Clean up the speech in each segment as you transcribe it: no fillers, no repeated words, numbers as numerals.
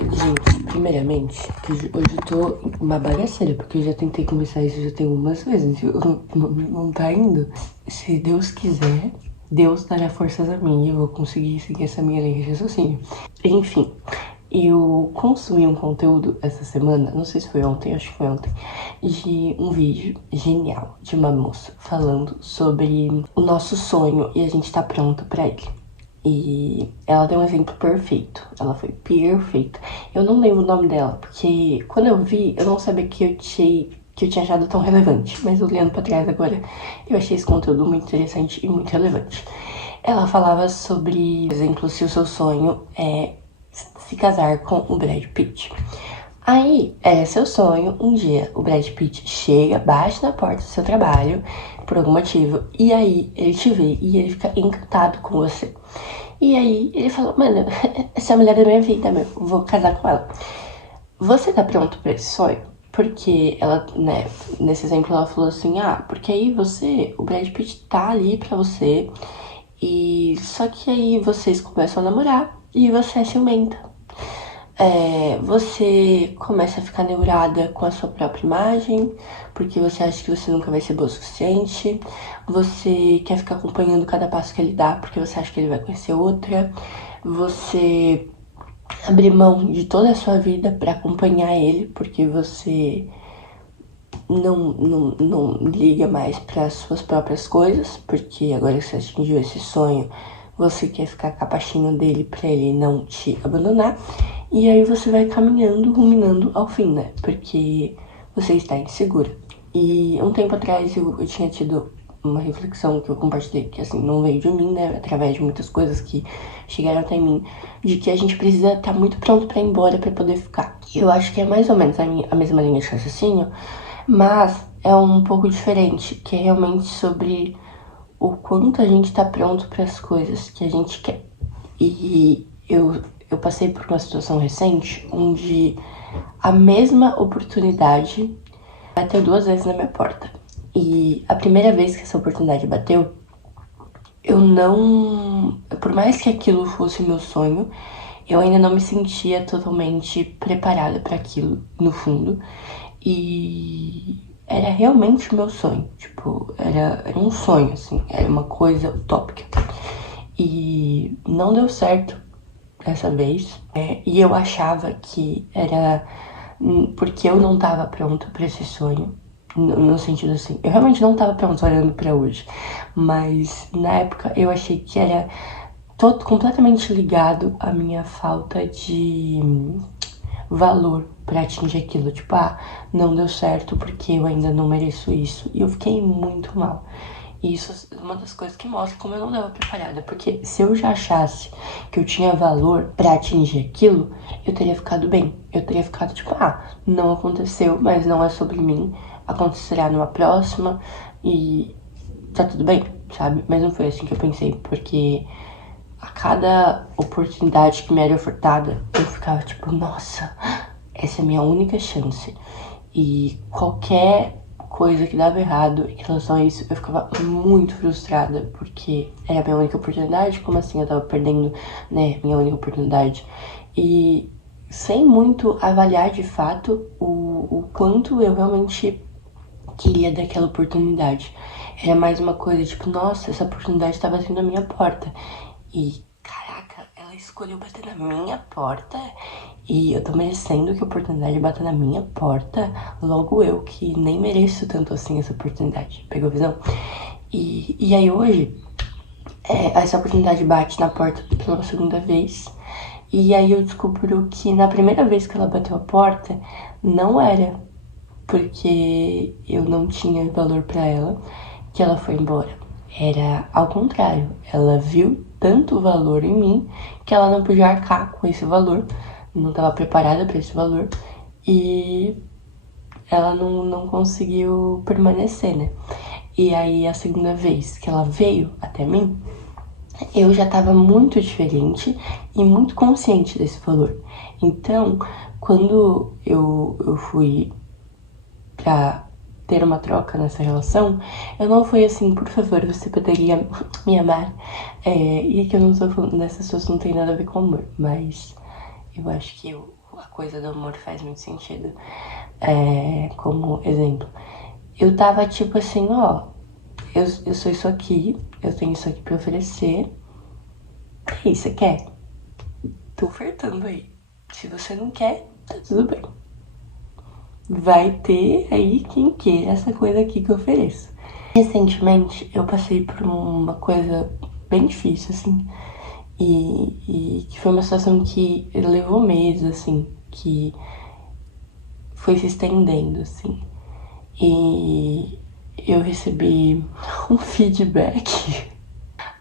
Gente, primeiramente, que hoje eu tô uma bagaceira, porque eu já tentei começar isso já tem algumas vezes, não tá indo. Se Deus quiser, Deus dará forças a mim e eu vou conseguir seguir essa minha linha de raciocínio. Enfim, eu consumi um conteúdo essa semana, não sei se foi ontem, acho que foi ontem, de um vídeo genial de uma moça falando sobre o nosso sonho e a gente tá pronto pra ele. E ela deu um exemplo perfeito. Ela foi perfeita. Eu não lembro o nome dela, porque quando eu vi, eu não sabia que eu tinha achado tão relevante. Mas olhando pra trás agora, eu achei esse conteúdo muito interessante e muito relevante. Ela falava sobre, por exemplo, se o seu sonho é se casar com o Brad Pitt. Aí, é seu sonho, um dia o Brad Pitt chega, bate na porta do seu trabalho, por algum motivo, e aí ele te vê e ele fica encantado com você. E aí ele falou, mano, essa é a mulher da minha vida, meu, vou casar com ela. Você tá pronto pra esse sonho? Porque ela, né, nesse exemplo ela falou assim, porque aí você, o Brad Pitt tá ali pra você, e só que aí vocês começam a namorar e você é ciumenta. Você começa a ficar neurada com a sua própria imagem, porque você acha que você nunca vai ser boa o suficiente. Você quer ficar acompanhando cada passo que ele dá, porque você acha que ele vai conhecer outra. Você abre mão de toda a sua vida para acompanhar ele, porque você não liga mais para as suas próprias coisas, porque agora que você atingiu esse sonho, você quer ficar com a pastinha dele para ele não te abandonar. E aí você vai caminhando, ruminando ao fim, né? Porque você está insegura. E um tempo atrás eu tinha tido uma reflexão que eu compartilhei, que assim, não veio de mim, né? Através de muitas coisas que chegaram até mim, de que a gente precisa estar muito pronto para ir embora para poder ficar. Eu acho que é mais ou menos a mesma linha de raciocínio, mas é um pouco diferente, que é realmente sobre o quanto a gente tá pronto para as coisas que a gente quer. E eu passei por uma situação recente onde a mesma oportunidade bateu 2 vezes na minha porta. E a primeira vez que essa oportunidade bateu, eu não. Por mais que aquilo fosse meu sonho, eu ainda não me sentia totalmente preparada para aquilo, no fundo. E era realmente o meu sonho. Tipo, era um sonho, assim, era uma coisa utópica. E não deu certo dessa vez. E eu achava que era porque eu não tava pronta pra esse sonho. No sentido assim, eu realmente não tava pronta olhando pra hoje. Mas na época eu achei que era todo completamente ligado à minha falta de valor pra atingir aquilo. Tipo, não deu certo porque eu ainda não mereço isso. E eu fiquei muito mal. E isso é uma das coisas que mostra como eu não estava preparada. Porque se eu já achasse que eu tinha valor pra atingir aquilo, eu teria ficado bem. Eu teria ficado tipo, não aconteceu, mas não é sobre mim. Acontecerá numa próxima e tá tudo bem, sabe? Mas não foi assim que eu pensei, porque a cada oportunidade que me era ofertada, eu ficava tipo, nossa, essa é a minha única chance. E qualquer coisa que dava errado em relação a isso, eu ficava muito frustrada, porque era a minha única oportunidade, como assim eu tava perdendo, né, minha única oportunidade. E sem muito avaliar de fato o quanto eu realmente queria daquela oportunidade. Era mais uma coisa tipo, nossa, essa oportunidade tá batendo na minha porta. E, caraca, ela escolheu bater na minha porta e eu tô merecendo que a oportunidade bata na minha porta. Logo eu, que nem mereço tanto assim essa oportunidade. Pegou a visão? E aí hoje, essa oportunidade bate na porta pela segunda vez. E aí eu descubro que na primeira vez que ela bateu a porta, não era porque eu não tinha valor pra ela que ela foi embora. Era ao contrário, ela viu tanto valor em mim que ela não podia arcar com esse valor, não estava preparada para esse valor e ela não conseguiu permanecer, né? E aí a segunda vez que ela veio até mim, eu já estava muito diferente e muito consciente desse valor. Então, quando eu fui pra ter uma troca nessa relação, eu não fui assim, por favor, você poderia me amar. E aqui eu não tô falando, nessa situação não tem nada a ver com amor, mas eu acho que a coisa do amor faz muito sentido. Como exemplo, eu tava tipo assim, ó, eu sou isso aqui, eu tenho isso aqui pra oferecer. E aí, você quer? Tô ofertando aí. Se você não quer, tá tudo bem. Vai ter aí quem queira essa coisa aqui que eu ofereço. Recentemente eu passei por uma coisa bem difícil, assim. E que foi uma situação que levou meses, assim, que foi se estendendo, assim. E eu recebi um feedback,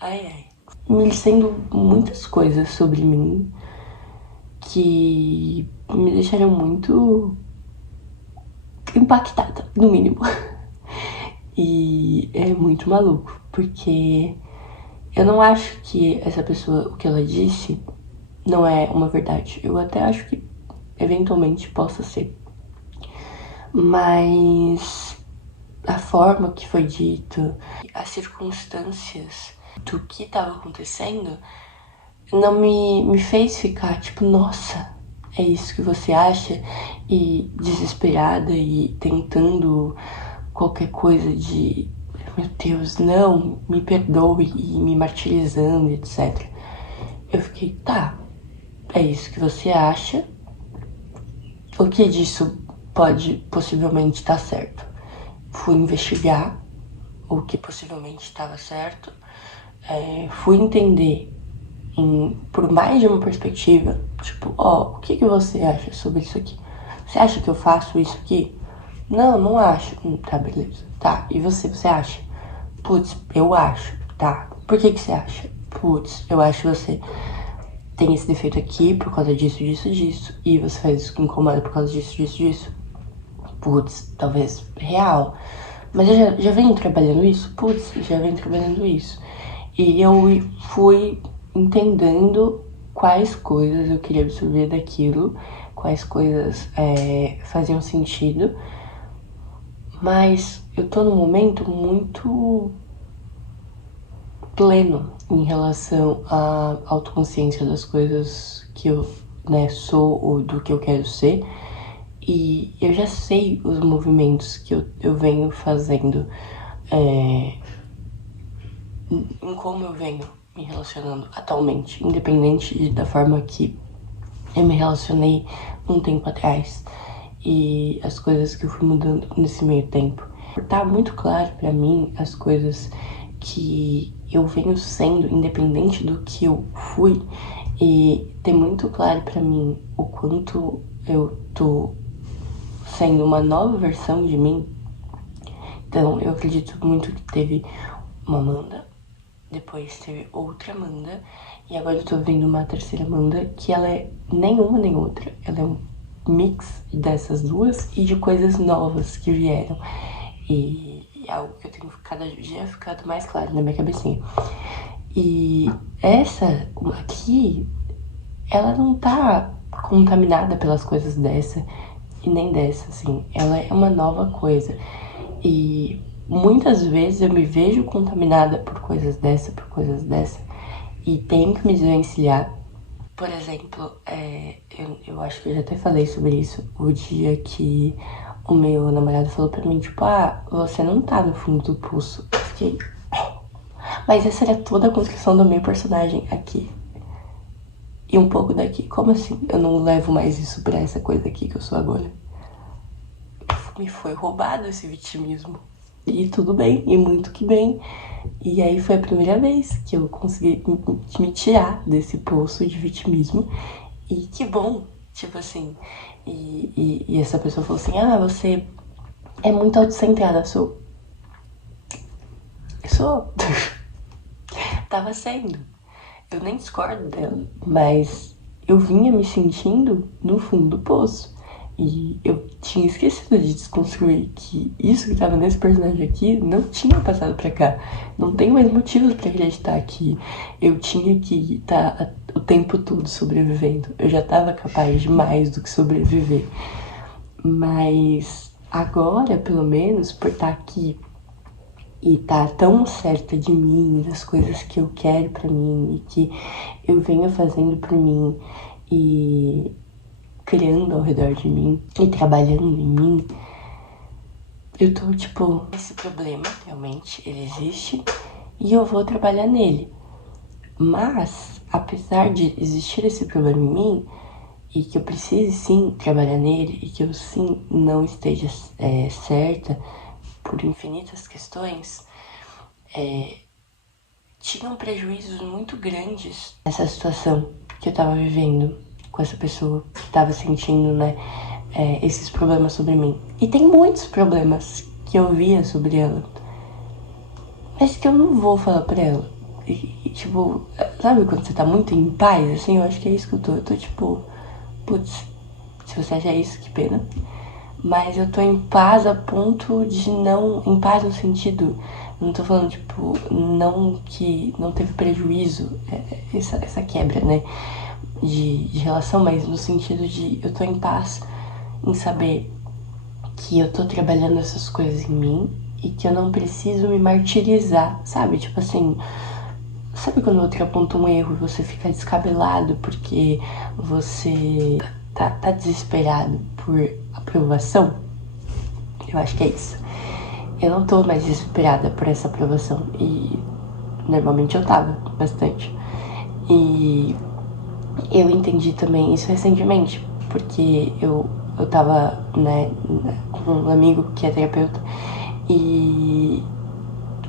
ai ai, me dizendo muitas coisas sobre mim que me deixaram muito impactada, no mínimo. E é muito maluco, porque eu não acho que essa pessoa, o que ela disse, não é uma verdade. Eu até acho que eventualmente possa ser. Mas a forma que foi dito, as circunstâncias do que estava acontecendo, não me fez ficar tipo, nossa, é isso que você acha? E desesperada e tentando qualquer coisa de, meu Deus, não, me perdoe, e me martirizando, etc. Eu fiquei, tá, é isso que você acha. O que disso pode possivelmente estar certo? Fui investigar o que possivelmente estava certo, fui entender por mais de uma perspectiva, tipo, ó, o que você acha sobre isso aqui? Você acha que eu faço isso aqui? Não, não acho. Tá, beleza. Tá, e você acha? Putz, eu acho. Tá, por que você acha? Putz, eu acho que você tem esse defeito aqui por causa disso, disso, disso. E você faz isso que incomoda por causa disso, disso, disso. Putz, talvez real. Mas eu já venho trabalhando isso? Putz, já venho trabalhando isso. E eu fui entendendo quais coisas eu queria absorver daquilo, quais coisas faziam sentido. Mas eu tô num momento muito pleno em relação à autoconsciência das coisas que eu sou ou do que eu quero ser. E eu já sei os movimentos que eu venho fazendo, em como eu venho me relacionando atualmente, independente da forma que eu me relacionei um tempo atrás e as coisas que eu fui mudando nesse meio tempo. Tá muito claro pra mim as coisas que eu venho sendo, independente do que eu fui, e ter muito claro pra mim o quanto eu tô sendo uma nova versão de mim. Então eu acredito muito que teve uma Amanda, depois teve outra Amanda, e agora eu tô vendo uma terceira Amanda que ela é nenhuma nem outra. Ela é um mix dessas duas e de coisas novas que vieram. E é algo que eu tenho cada dia ficado mais claro na minha cabecinha. E essa aqui, ela não tá contaminada pelas coisas dessa e nem dessa, assim. Ela é uma nova coisa. E muitas vezes eu me vejo contaminada por coisas dessa, e tenho que me desvencilhar. Por exemplo, eu acho que eu já até falei sobre isso, o dia que o meu namorado falou pra mim, tipo, você não tá no fundo do poço. Eu fiquei, mas essa era toda a construção do meu personagem aqui. E um pouco daqui. Como assim? Eu não levo mais isso pra essa coisa aqui que eu sou agora. Me foi roubado esse vitimismo. E tudo bem, e muito que bem. E aí foi a primeira vez que eu consegui me tirar desse poço de vitimismo. E que bom, tipo assim. E essa pessoa falou assim, você é muito autocentrada. Sou. Tava sendo. Eu nem discordo dela, mas eu vinha me sentindo no fundo do poço. E eu tinha esquecido de desconstruir que isso que tava nesse personagem aqui não tinha passado pra cá. Não tenho mais motivos pra acreditar que eu tinha que estar o tempo todo sobrevivendo. Eu já tava capaz de mais do que sobreviver. Mas agora, pelo menos, por estar aqui e tá tão certa de mim, das coisas que eu quero pra mim e que eu venho fazendo por mim e criando ao redor de mim e trabalhando em mim, eu tô, tipo, esse problema, realmente, ele existe e eu vou trabalhar nele. Mas, apesar de existir esse problema em mim, e que eu precise sim trabalhar nele, e que eu sim não esteja certa por infinitas questões, tinham prejuízos muito grandes nessa situação que eu tava vivendo com essa pessoa que tava sentindo, né, esses problemas sobre mim. E tem muitos problemas que eu via sobre ela, mas que eu não vou falar pra ela. E, tipo, sabe quando você tá muito em paz, assim? Eu acho que é isso que eu tô. Eu tô tipo, putz, se você acha isso, que pena. Mas eu tô em paz a ponto de não... Em paz no sentido... Não tô falando, tipo, não que não teve prejuízo, essa quebra, né? De relação, mas no sentido de eu tô em paz em saber que eu tô trabalhando essas coisas em mim e que eu não preciso me martirizar, sabe? Tipo assim, sabe quando outro aponta um erro e você fica descabelado porque você tá desesperado por aprovação? Eu acho que é isso. Eu não tô mais desesperada por essa aprovação e normalmente eu tava bastante. E eu entendi também isso recentemente, porque eu tava, né, com um amigo que é terapeuta e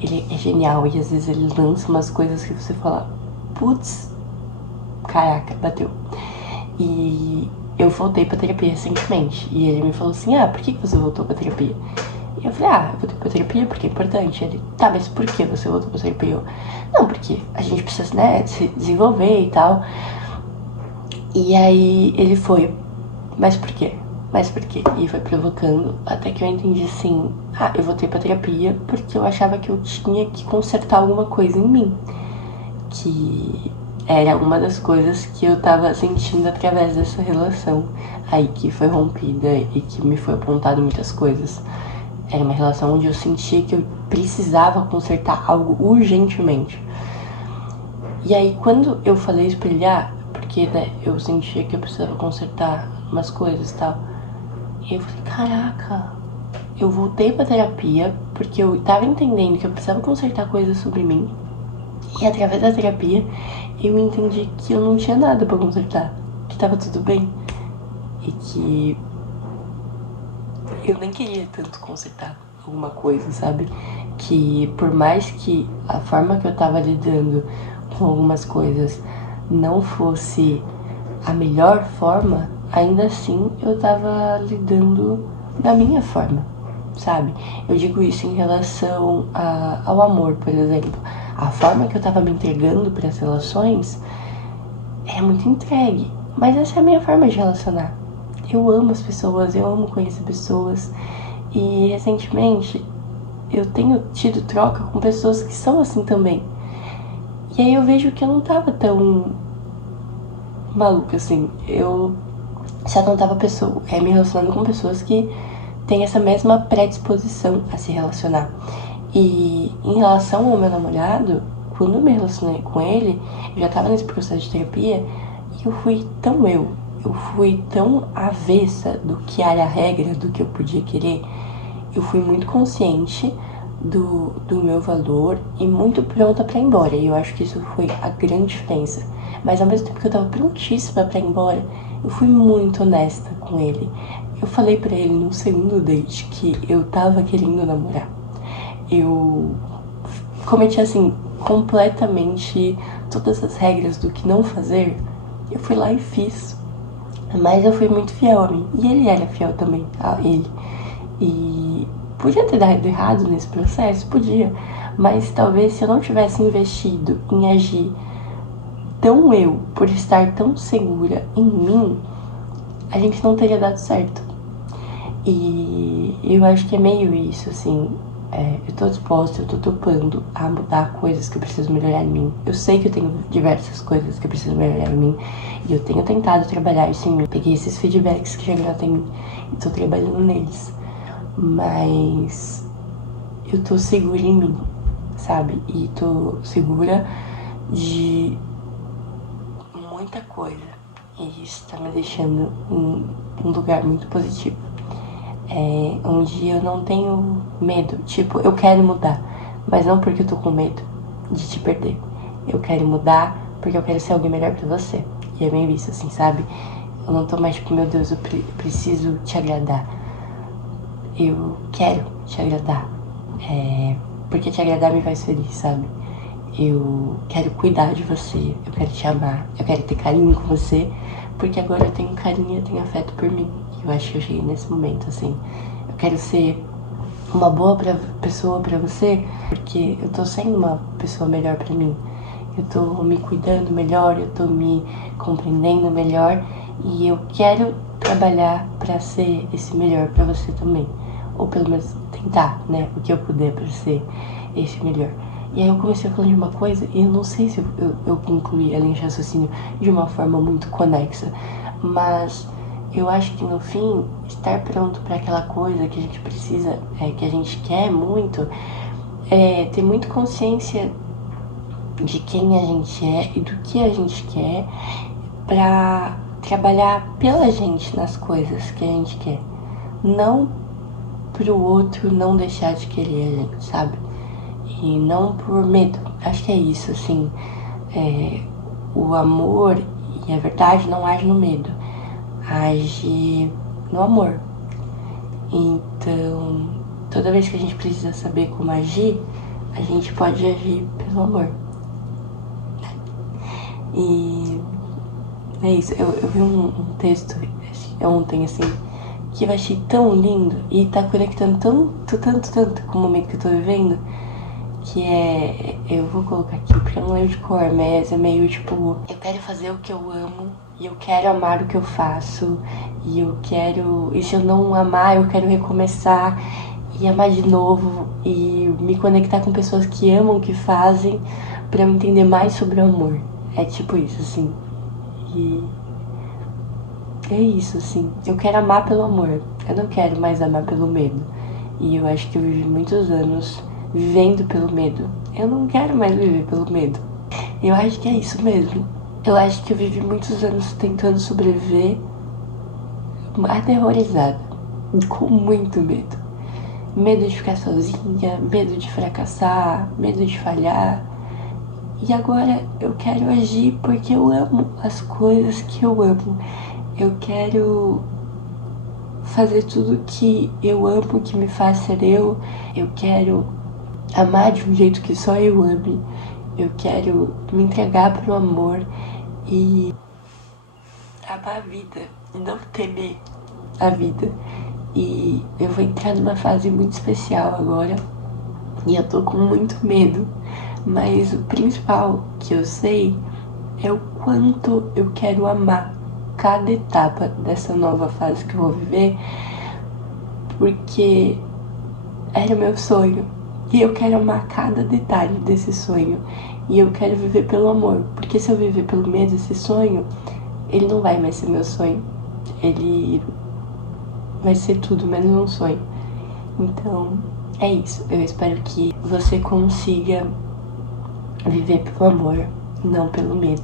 ele é genial e às vezes ele lança umas coisas que você fala, putz, caraca, bateu. E eu voltei pra terapia recentemente e ele me falou assim, por que você voltou pra terapia? E eu falei, eu voltei pra terapia porque é importante. Ele, tá, mas por que você voltou pra terapia? Eu, não, porque a gente precisa, né, se desenvolver e tal. E aí ele foi, mas por quê? Mas por quê? E foi provocando, até que eu entendi assim, eu voltei pra terapia porque eu achava que eu tinha que consertar alguma coisa em mim. Que era uma das coisas que eu tava sentindo através dessa relação aí que foi rompida e que me foi apontado muitas coisas. Era uma relação onde eu sentia que eu precisava consertar algo urgentemente. E aí quando eu falei isso pra ele, porque né, eu sentia que eu precisava consertar umas coisas e tal. E eu falei, caraca, eu voltei pra terapia porque eu tava entendendo que eu precisava consertar coisas sobre mim. E através da terapia eu entendi que eu não tinha nada pra consertar, que tava tudo bem. E que eu nem queria tanto consertar alguma coisa, sabe? Que por mais que a forma que eu tava lidando com algumas coisas não fosse a melhor forma, ainda assim eu tava lidando da minha forma, sabe? Eu digo isso em relação ao amor, por exemplo. A forma que eu tava me entregando para as relações é muito entregue, mas essa é a minha forma de relacionar. Eu amo as pessoas, eu amo conhecer pessoas e recentemente eu tenho tido troca com pessoas que são assim também. E aí eu vejo que eu não tava tão maluca assim. Eu só não tava me relacionando com pessoas que têm essa mesma predisposição a se relacionar. E em relação ao meu namorado, quando eu me relacionei com ele, eu já tava nesse processo de terapia e eu fui tão eu fui tão avessa do que era a regra, do que eu podia querer. Eu fui muito consciente do meu valor e muito pronta pra ir embora. E eu acho que isso foi a grande diferença. Mas ao mesmo tempo que eu tava prontíssima pra ir embora, eu fui muito honesta com ele. Eu falei pra ele no segundo date que eu tava querendo namorar. Eu cometi assim completamente todas as regras do que não fazer. Eu fui lá e fiz. Mas eu fui muito fiel a mim. E ele era fiel também a ele. E podia ter dado errado nesse processo? Podia. Mas talvez se eu não tivesse investido em agir tão por estar tão segura em mim, a gente não teria dado certo. E eu acho que é meio isso, assim. Eu tô disposta, eu tô topando a mudar coisas que eu preciso melhorar em mim. Eu sei que eu tenho diversas coisas que eu preciso melhorar em mim. E eu tenho tentado trabalhar isso em mim. Peguei esses feedbacks que chegaram até mim e tô trabalhando neles. Mas eu tô segura em mim, sabe? E tô segura de muita coisa. E isso tá me deixando em um lugar muito positivo. Onde eu não tenho medo. Tipo, eu quero mudar, mas não porque eu tô com medo de te perder. Eu quero mudar porque eu quero ser alguém melhor pra você. E é bem isso, assim, sabe? Eu não tô mais tipo, meu Deus, eu preciso te agradar. Eu quero te agradar. Porque te agradar me faz feliz, sabe? Eu quero cuidar de você, eu quero te amar, eu quero ter carinho com você, porque agora eu tenho carinho, eu tenho afeto por mim. Eu acho que eu cheguei nesse momento, assim. Eu quero ser uma boa pessoa pra você, porque eu tô sendo uma pessoa melhor pra mim. Eu tô me cuidando melhor, eu tô me compreendendo melhor e eu quero trabalhar pra ser esse melhor pra você também. Ou pelo menos tentar, né, o que eu puder pra ser esse melhor. E aí eu comecei a falar de uma coisa e eu não sei se eu concluí a linha de raciocínio de uma forma muito conexa, mas eu acho que no fim, estar pronto para aquela coisa que a gente precisa, que a gente quer muito, ter muito consciência de quem a gente é e do que a gente quer para trabalhar pela gente nas coisas que a gente quer. Não pro outro não deixar de querer a gente, sabe? E não por medo. Acho que é isso, assim. O amor e a verdade não age no medo, age no amor. Então, toda vez que a gente precisa saber como agir, a gente pode agir pelo amor. E é isso. Eu vi um texto ontem, assim, que eu achei tão lindo e tá conectando tanto com o momento que eu tô vivendo, que eu vou colocar aqui porque eu não lembro de cor, mas é meio tipo, eu quero fazer o que eu amo e eu quero amar o que eu faço e se eu não amar, eu quero recomeçar e amar de novo e me conectar com pessoas que amam o que fazem pra eu entender mais sobre o amor. É tipo isso, assim. E é isso, assim. Eu quero amar pelo amor. Eu não quero mais amar pelo medo. E eu acho que eu vivi muitos anos vivendo pelo medo. Eu não quero mais viver pelo medo. Eu acho que é isso mesmo. Eu acho que eu vivi muitos anos tentando sobreviver aterrorizada, com muito medo. Medo de ficar sozinha, medo de fracassar, medo de falhar. E agora eu quero agir porque eu amo as coisas que eu amo. Eu quero fazer tudo que eu amo, que me faz ser eu. Eu quero amar de um jeito que só eu ame. Eu quero me entregar pro amor e amar a vida, não temer a vida. E eu vou entrar numa fase muito especial agora e eu tô com muito medo, mas o principal que eu sei é o quanto eu quero amar cada etapa dessa nova fase que eu vou viver, porque era o meu sonho e eu quero amar cada detalhe desse sonho e eu quero viver pelo amor, porque se eu viver pelo medo esse sonho, ele não vai mais ser meu sonho, ele vai ser tudo menos um sonho. Então é isso, eu espero que você consiga viver pelo amor, não pelo medo,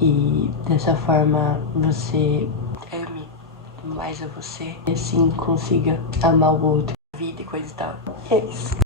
e dessa forma você ame mais a você e assim consiga amar o outro, a vida e coisa e tal. É isso.